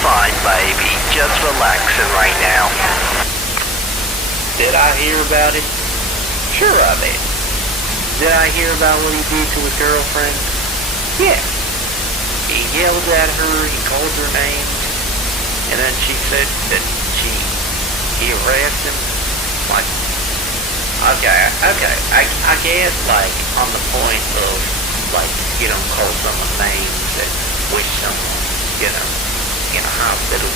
fine, baby. Just relaxing right now. Did I hear about it? Sure I did. Did I hear about what he did to his girlfriend? Yeah. He yelled at her, he called her names, and then she said that he harassed him. Like, okay, I guess, like, on the point of, like, you don't call someone names and wish someone, in a hospital,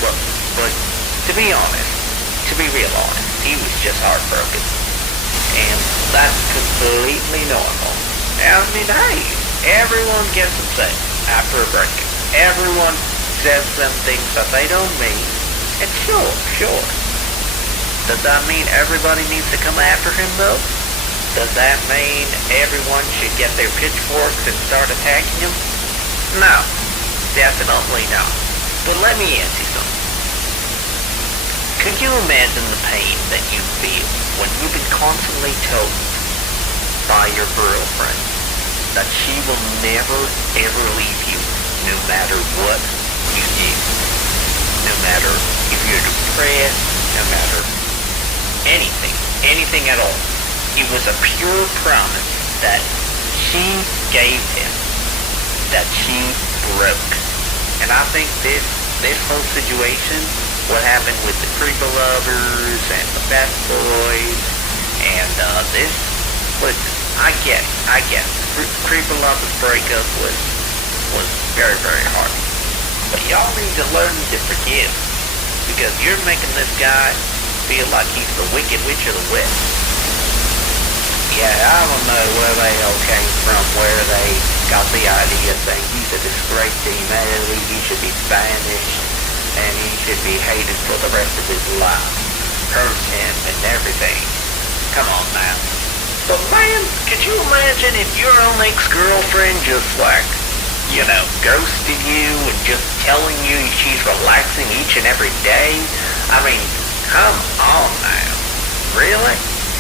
but to be honest, to be real honest, he was just heartbroken. And that's completely normal. I mean, hey, everyone gets upset after a breakup. Everyone says some things that they don't mean. And sure. Does that mean everybody needs to come after him, though? Does that mean everyone should get their pitchforks and start attacking him? No, definitely not. But let me ask you something. Could you imagine the pain that you feel when you've been constantly told by your girlfriend that she will never ever leave you no matter what you do? No matter if you're depressed, no matter anything at all. It was a pure promise that she gave him, that she broke. And I think this whole situation, what happened with the Creeper Lovers and the Best Boys, and this was, I get it. Creeper Lovers breakup was very, very hard. But y'all need to learn to forgive, because you're making this guy feel like he's the Wicked Witch of the West. Yeah, I don't know where they all came from, where they got the idea saying he's a disgrace to humanity, he should be banished, and he should be hated for the rest of his life. Curse him and everything. Come on now. But man, could you imagine if your own ex-girlfriend just ghosted you and just telling you she's relaxing each and every day? I mean, come on now. Really?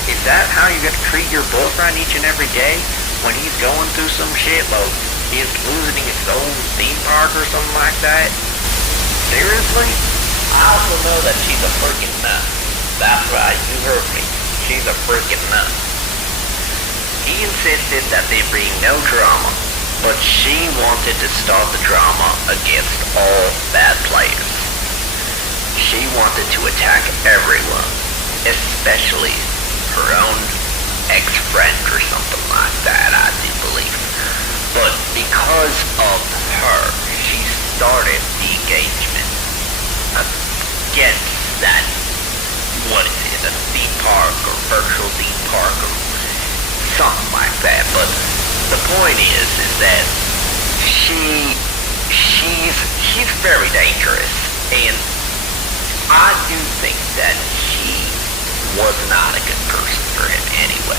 Is that how you're gonna treat your boyfriend each and every day when he's going through some shit, like he's losing his own theme park or something like that? Seriously? I also know that she's a freaking nut. That's right, you heard me. She's a freaking nut. He insisted that there be no drama, but she wanted to start the drama against all bad players. She wanted to attack everyone, especially her own ex-friend or something like that, I do believe. But because of her, she started the engagement against that, what is it, a theme park or virtual theme park or something like that. But the point is that she's very dangerous, and I do think that she was not a good person for him anyway.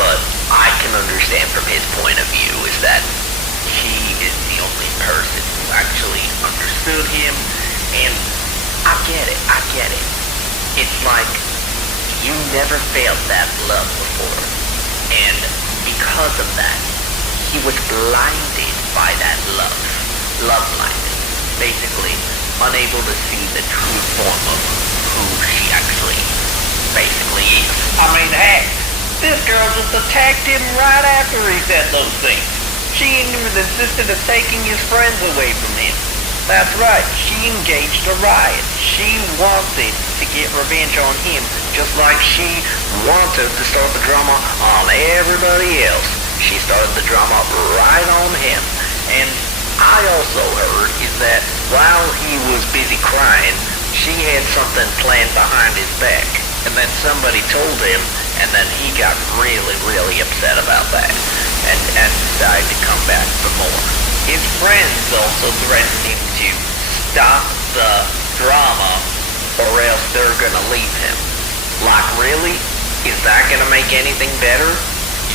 But I can understand from his point of view is that she is the only person who actually understood him, and I get it. It's like you never felt that love before, and because of that, he was blinded by that love blinded, basically unable to see the true form of who she actually basically is. I mean, heck, this girl just attacked him right after he said those things. She even insisted of taking his friends away from him. That's right, she engaged a riot. She wanted to get revenge on him, just like she wanted to start the drama on everybody else. She started the drama right on him. And I also heard is that while he was busy crying, she had something planned behind his back. And then somebody told him, and then he got really, really upset about that, and decided to come back for more. His friends also threatened him to stop the drama, or else they're gonna leave him. Like, really? Is that gonna make anything better?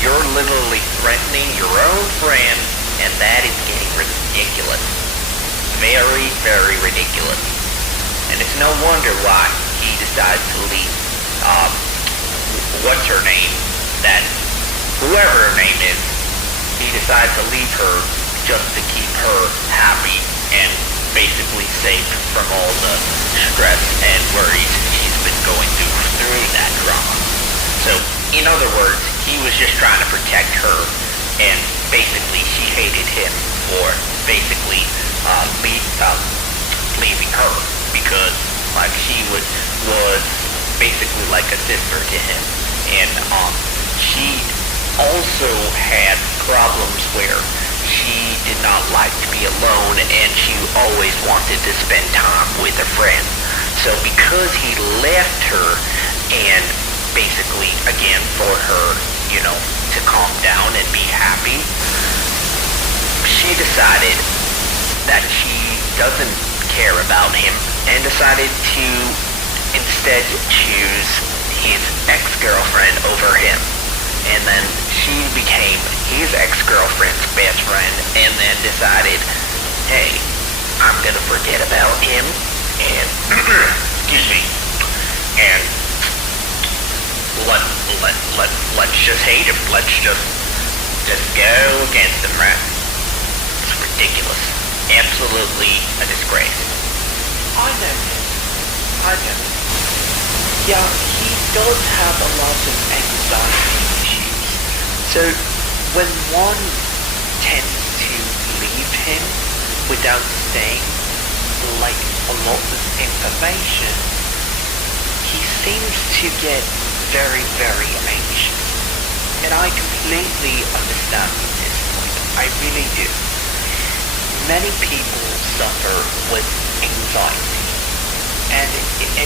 You're literally threatening your own friend, and that is getting ridiculous. Very, very ridiculous. And it's no wonder why he decided to leave what's her name, that whoever her name is, he decided to leave her just to keep her happy and basically safe from all the stress and worries he's been going through that drama. So, in other words, he was just trying to protect her, and basically she hated him for basically leaving her because like she was basically like a sister to him, and she also had problems where she did not like to be alone and she always wanted to spend time with a friend. So because he left her and basically again for her, to calm down and be happy, she decided that she doesn't care about him and decided to instead choose his ex-girlfriend over him. And then she became his ex-girlfriend's best friend and then decided, hey, I'm gonna forget about him and excuse me, and let's just hate him. Let's just go against him, right? It's ridiculous. Absolutely a disgrace. I know him. Yeah, he does have a lot of anxiety issues. So when one tends to leave him without saying like a lot of information, he seems to get very, very anxious. And I completely understand this point. I really do. Many people suffer with anxiety. And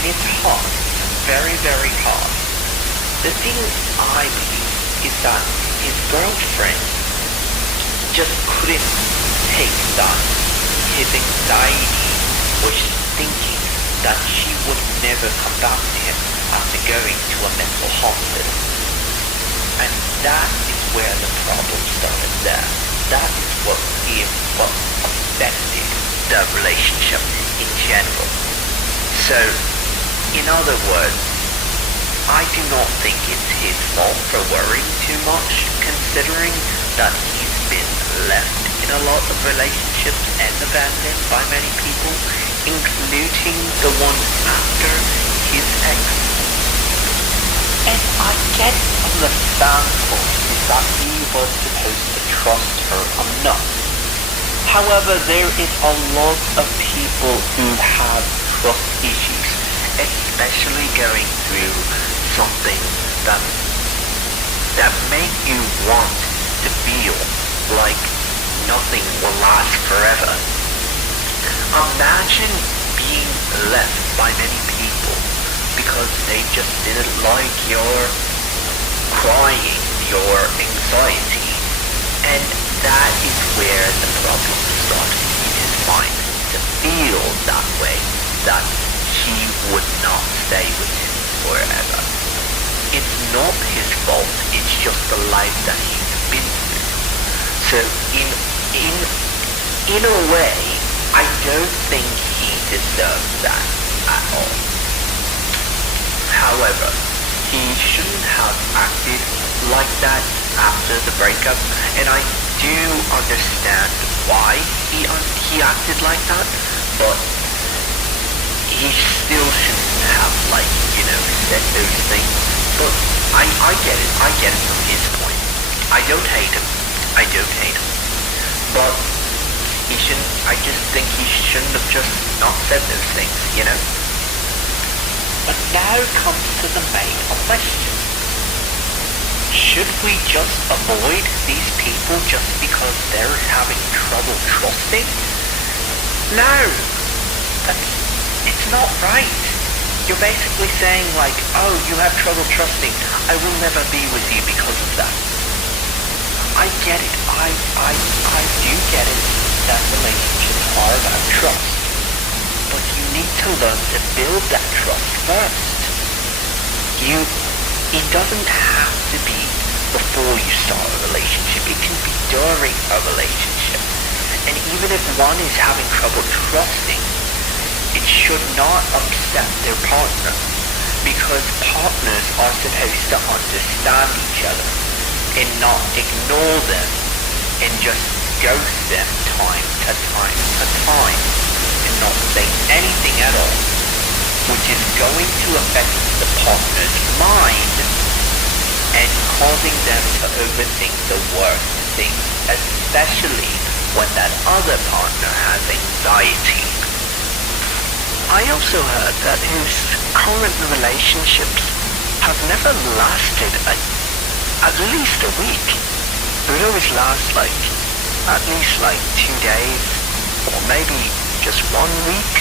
it's hard. It's very, very hard. The thing I believe is that his girlfriend just couldn't take that. His anxiety was thinking that she would never come back to him after going to a mental hospital. And that is where the problem started there. That is what affected the relationship in general. So, in other words, I do not think it's his fault for worrying too much, considering that he's been left in a lot of relationships and abandoned by many people, including the one after his ex. And I get from the standpoint is that he was supposed to trust her enough. However, there is a lot of people who have trust issues, especially going through something that make you want to feel like nothing will last forever. Imagine being left by many people because they just didn't like your crying, your anxiety, and that is where the problem started in his mind, to feel that way, that she would not stay with him forever. It's not his fault, it's just the life that he's been through. So in a way, I don't think he deserves that at all. However, he shouldn't have acted like that after the breakup, and I do understand why he acted like that, but he still shouldn't have, said those things. But I get it from his point. I don't hate him. But I just think he shouldn't have just not said those things, But now comes to the main question. Should we just avoid these people just because they're having trouble trusting? No! It's not right. You're basically saying oh, you have trouble trusting, I will never be with you because of that. I get it. I do get it that relationships are about trust. But you need to learn to build that trust first. It doesn't have to be before you start a relationship. It can be during a relationship. And even if one is having trouble trusting, it should not upset their partner, because partners are supposed to understand each other and not ignore them and just ghost them time to time to time. not say anything at all, which is going to affect the partner's mind and causing them to overthink the worst things, especially when that other partner has anxiety. I also heard that his current relationships have never lasted at least a week. It would always last at least 2 days, or maybe just 1 week.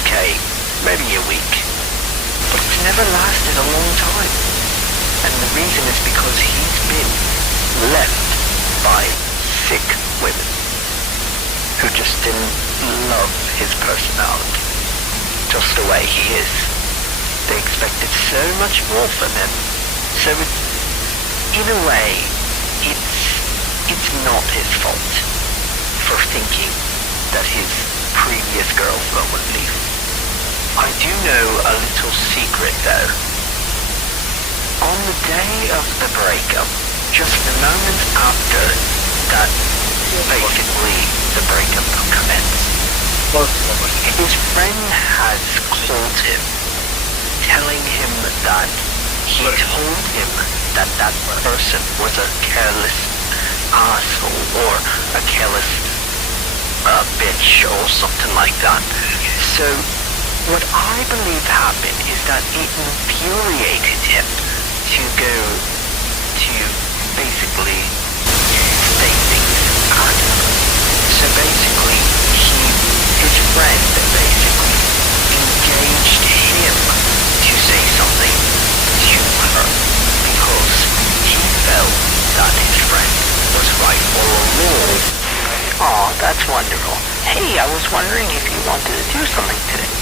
Okay, maybe a week. But it's never lasted a long time. And the reason is because he's been left by sick women who just didn't love his personality, just the way he is. They expected so much more from him. So in a way, it's not his fault for thinking that his previous girlfriend would leave. I do know a little secret though. On the day of the breakup, just a moment after that, basically the breakup commenced, his friend has called him, telling him that he told him that that person was a careless asshole or a careless bitch or something like that. So what I believe happened is that it infuriated him to go to basically say things at her. So basically his friend basically engaged him to say something to her because he felt that his friend was right all along. Aw, that's wonderful. Hey, I was wondering if you wanted to do something today.